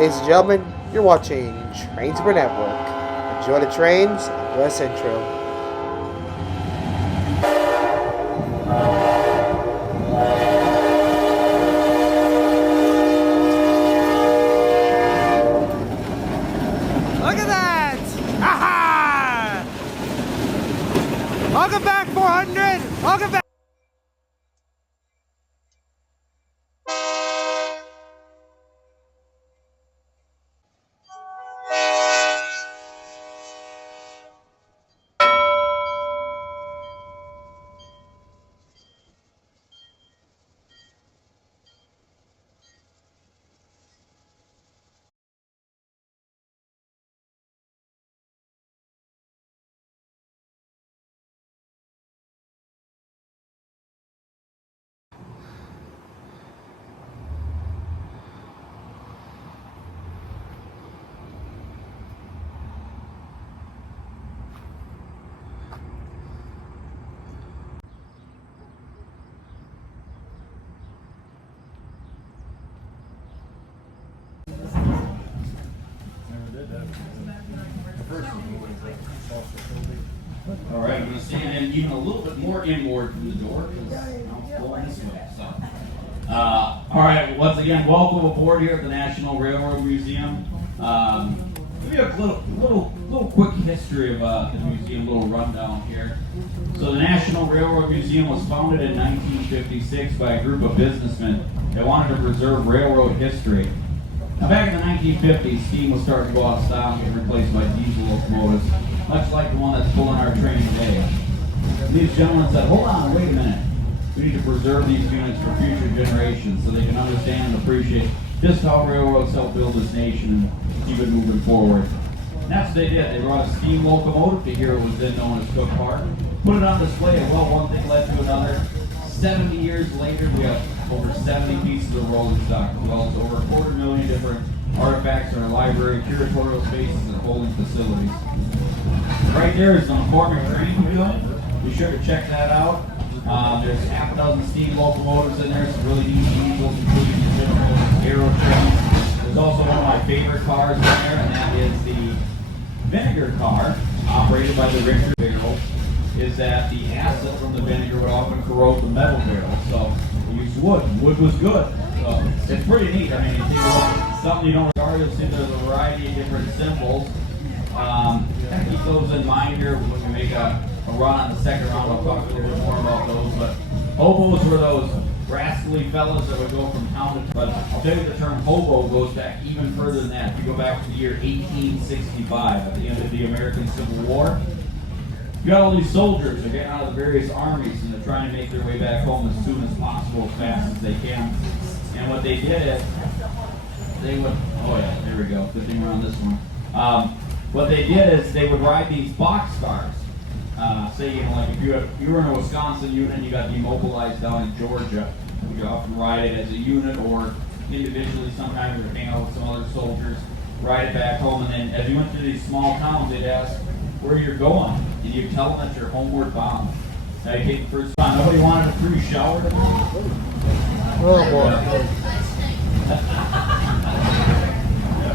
Ladies and gentlemen, you're watching Trainsper Network. Enjoy the trains and West Intro. Look at that! Aha! Welcome back, 400! Welcome back! All right, I'm going to stand in even a little bit more inward from the door because now it's going this way. So, all right, once again, welcome aboard here at the National Railroad Museum. Give you a little quick history of the museum, a little rundown here. So, the National Railroad Museum was founded in 1956 by a group of businessmen that wanted to preserve railroad history. Now, back in the 1950s, steam was starting to go out of style and get replaced by diesel locomotives, much like the one that's pulling our train today. And these gentlemen said, hold on, wait a minute. We need to preserve these units for future generations so they can understand and appreciate just how railroads help build this nation and keep it moving forward. And that's what they did. They brought a steam locomotive to here, what was then known as Cook Park, put it on display, and well, one thing led to another. 70 years later, we have over 70 pieces of rolling stock, as well as over 250,000 different artifacts in our library, curatorial spaces, and holding facilities. Right there is the McCormick train wheel. Be sure to check that out. There's half a dozen steam locomotives in there, some really neat vehicles, including the General Aero train. There's also one of my favorite cars in there, and that is the vinegar car, operated by the Richter barrel. Is that the acid from the vinegar would often corrode the metal barrel, so we used wood. Wood was good. So it's pretty neat. I mean, you take a look at something you don't regard, you'll see there's a variety of different symbols. Keep those in mind here when we make a run on the second round. I'll talk a little bit more about those. But hobos were those rascally fellas that would go from town to town. But I'll tell you, the term hobo goes back even further than that. If you go back to the year 1865, at the end of the American Civil War, you got all these soldiers that are getting out of the various armies and they're trying to make their way back home as soon as possible, as fast as they can. And what they did is they would, oh yeah, there we go, good thing we're on this one. What they did is they would ride these boxcars. Say, you know, like if you were in a Wisconsin unit and you got demobilized down in Georgia, you often ride it as a unit or individually. Sometimes you would hang out with some other soldiers, ride it back home, and then as you went through these small towns, they'd ask where you're going, and you tell them that you're homeward bound. Now you take the first time. Nobody wanted a free shower tonight? Oh boy.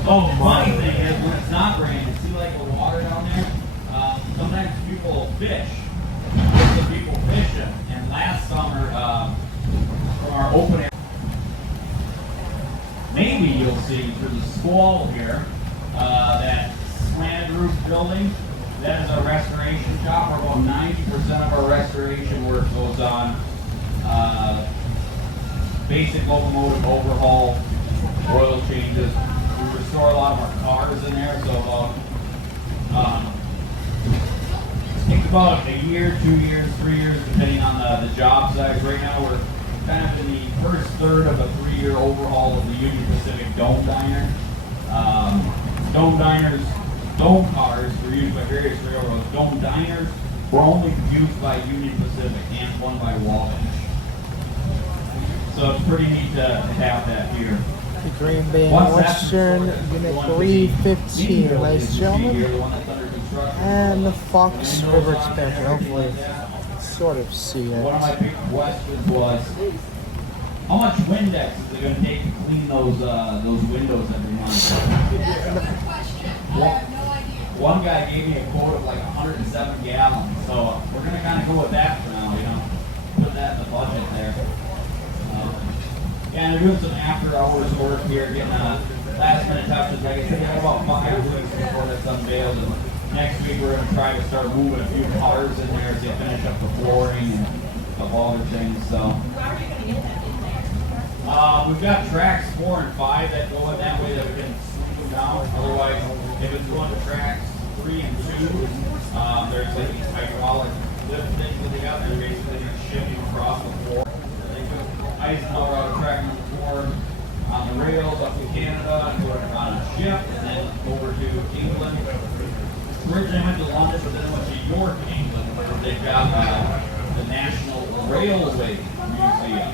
Oh, funny thing is, when it's not raining, see like the water down there? Sometimes people fish. There's some people fishing. And last summer, from our open air, maybe you'll see through the squall here, that slanted roof building. That is our restoration shop, where about 90% of our restoration work goes on basic locomotive overhaul, oil changes. We restore a lot of our cars in there, so it's about a year, 2 years, 3 years, depending on the job size. Right now we're kind of in the first third of a 3-year overhaul of the Union Pacific Dome Diner. Dome Diners, dome cars were used by various railroads. Dome diners were only used by Union Pacific and one by Wabash. So it's pretty neat to have that here. The Green Bay Western Unit 315, ladies and gentlemen. And the Fox River Expansion. Hopefully, sort of see it. One of my big questions was, how much Windex is it going to take to clean those windows every month? One guy gave me a quote of like 107 gallons, so we're gonna kind of go with that for now. Put that in the budget there. Yeah, and they're doing some after-hours work here, getting last-minute touches. Like I said, they have about 5 weeks before that's unveiled. And next week we're gonna try to start moving a few cars in there as they finish up the flooring and of all the things. So. We've got tracks 4 and 5 that go in that way that we can sweep them down. Otherwise, if it's going to tracks 3 and 2, there's like these hydraulic lift things that they got. They're basically just shifting across the floor. They took Eisenhower out of track number 4 on the rails up to Canada and go on a ship and then over to England. Originally went to London, but then went to York, England, where they've got the National Railway Museum.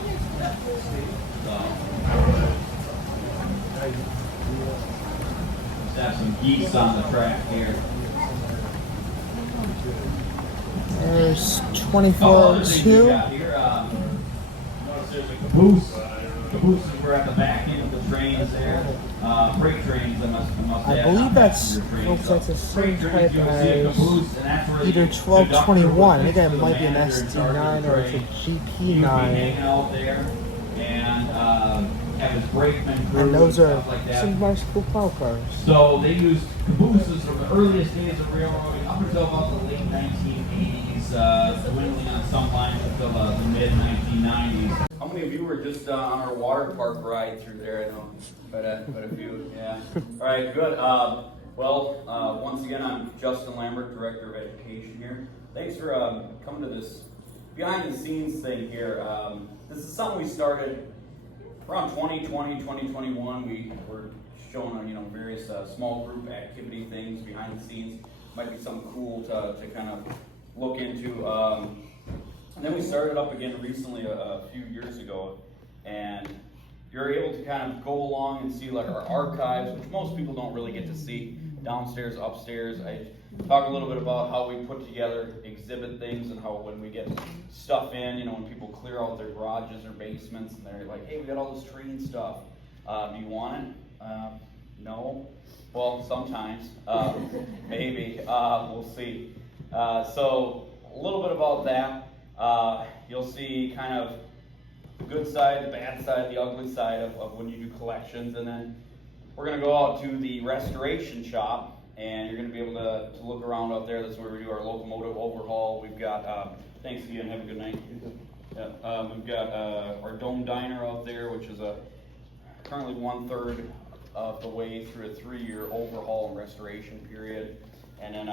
Let's have some geese on the track here. There's Other things we 2402. got here, notice there's a caboose. Cabooses were at the back end of the trains there. Freight trains that must I have believe on that's passenger trains. looks So like the same freight trains, type you'll see a as caboose, and that's where either the 1221. I think conductor that will might be an sit for the manager in SD9 charge or of it's the a train. He would be hanging GP9. out there and have his brakeman crew And those are stuff like that. some nice cool plow cars. So they used cabooses from the earliest days of railroading up until about the late 1980s, dwindling on some lines until the mid 1990s. How many of you were just on our water park ride through there? I know quite a few. Yeah. All right, good. Once again, I'm Justin Lambert, Director of Education here. Thanks for coming to this behind the scenes thing here. This is something we started around 2020, 2021. We were showing various small group activity things behind the scenes. Might be something cool to kind of look into. And then we started up again recently a few years ago, and you're able to kind of go along and see like our archives, which most people don't really get to see, downstairs, upstairs. I talk a little bit about how we put together exhibit things and how when we get stuff in, when people clear out their garages or basements and they're like, hey, we got all this train stuff. Do you want it? No. Well, sometimes. Maybe. We'll see. So a little bit about that. You'll see kind of the good side, the bad side, the ugly side of when you do collections. And then we're going to go out to the restoration shop, and you're going to be able to look around out there. That's where we do our locomotive overhaul. We've got, thanks again, have a good night. Yeah, we've got our Dome Diner out there, which is currently 1/3 of the way through a 3-year overhaul and restoration period. And then,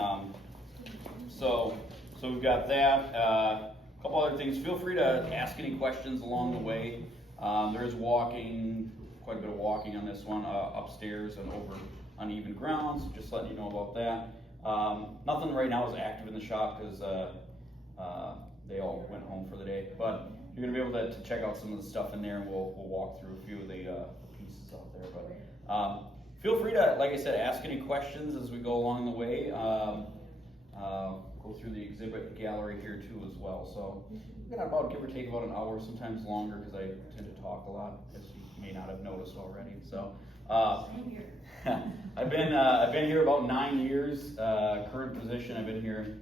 so we've got that. A couple other things. Feel free to ask any questions along the way. There is walking, quite a bit of walking on this one, upstairs and over uneven grounds. Just letting you know about that. Nothing right now is active in the shop because they all went home for the day. But you're going to be able to check out some of the stuff in there, and we'll walk through a few of the pieces out there. But feel free to, like I said, ask any questions as we go along the way. Go through the exhibit gallery here too as well. So we got about, give or take, about an hour, sometimes longer, because I tend to talk a lot, as you may not have noticed already. So I've been here about 9 years. Current position, I've been here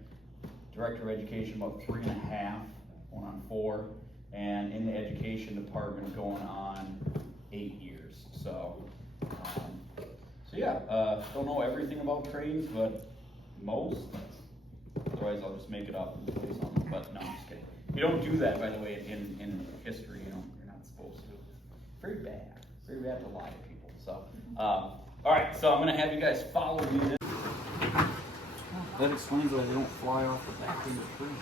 Director of Education about 3.5, going on 4, and in the education department going on 8 years. So yeah, don't know everything about trains, but most. Otherwise, I'll just make it up and say something. But no, I'm just kidding. You don't do that, by the way, in history. You're not supposed to. Very bad to lie to people. So, all right. So I'm gonna have you guys follow me. That explains why they don't fly off the back end of trees.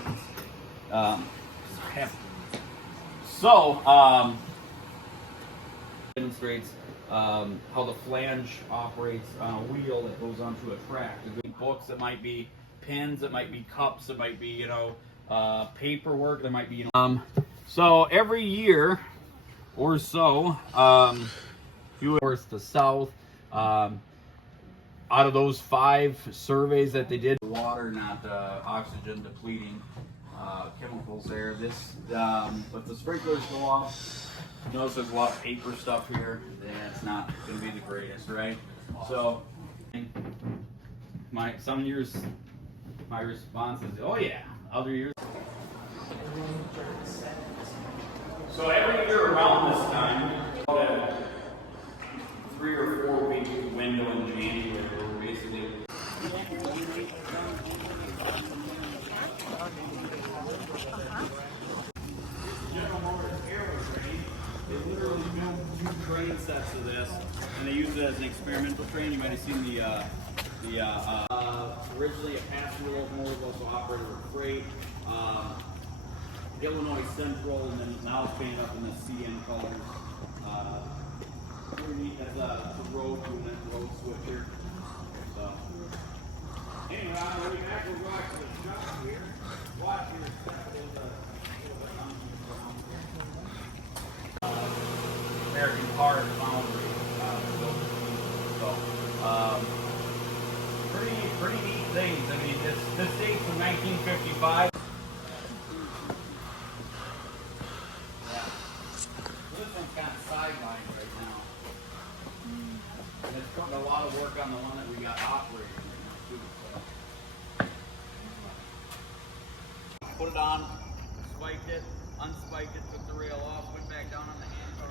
Demonstrates how the flange operates on a wheel that goes onto a track. Books, it might be pens, it might be cups, it might be paperwork, there might be so every year or so, north to south, out of those 5 surveys that they did, water, not oxygen depleting chemicals there. This, but the sprinklers go off Notice there's a lot of paper stuff here. That's not going to be the greatest, right? So, some years, my response is, oh yeah. Other years. So every year around this time, that 3 or 4 week window in January, where we're basically General Motors Aero Train. They literally built 2 train sets of this, and they used it as an experimental train. You might have seen originally a passenger locomotive, also operated with freight. Illinois Central, and then now it's painted up in the CN colors. Underneath that's a road unit, road switcher. So, anyway, I'm going to be back. We'll go back to the shop here. Watch here. American Car Foundry. Pretty neat things. I mean, this dates from 1955. This one's kind of sidelined right now. And it's putting a lot of work on the one that we got operating right now too. So. Put it on, spiked it, unspiked it, took the rail off, went back down on the handcar,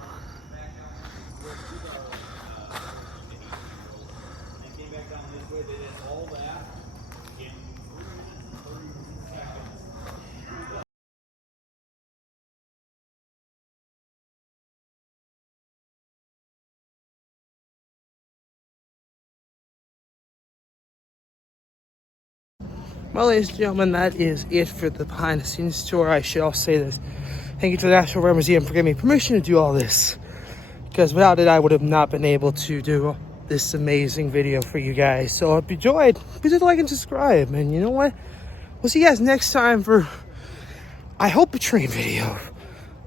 back down to the and came back down this way. They did all that in 3 minutes and 30 seconds. Well, ladies and gentlemen, that is it for the behind the scenes tour. I should also say that thank you to the National Railroad Museum for giving me permission to do all this, because without it I would have not been able to do this amazing video for you guys. So if you enjoyed, please like and subscribe, and you know what, we'll see you guys next time for, I hope, a train video,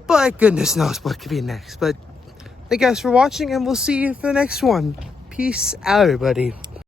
but goodness knows what could be next. But thank you guys for watching, and we'll see you for the next one. Peace out, everybody.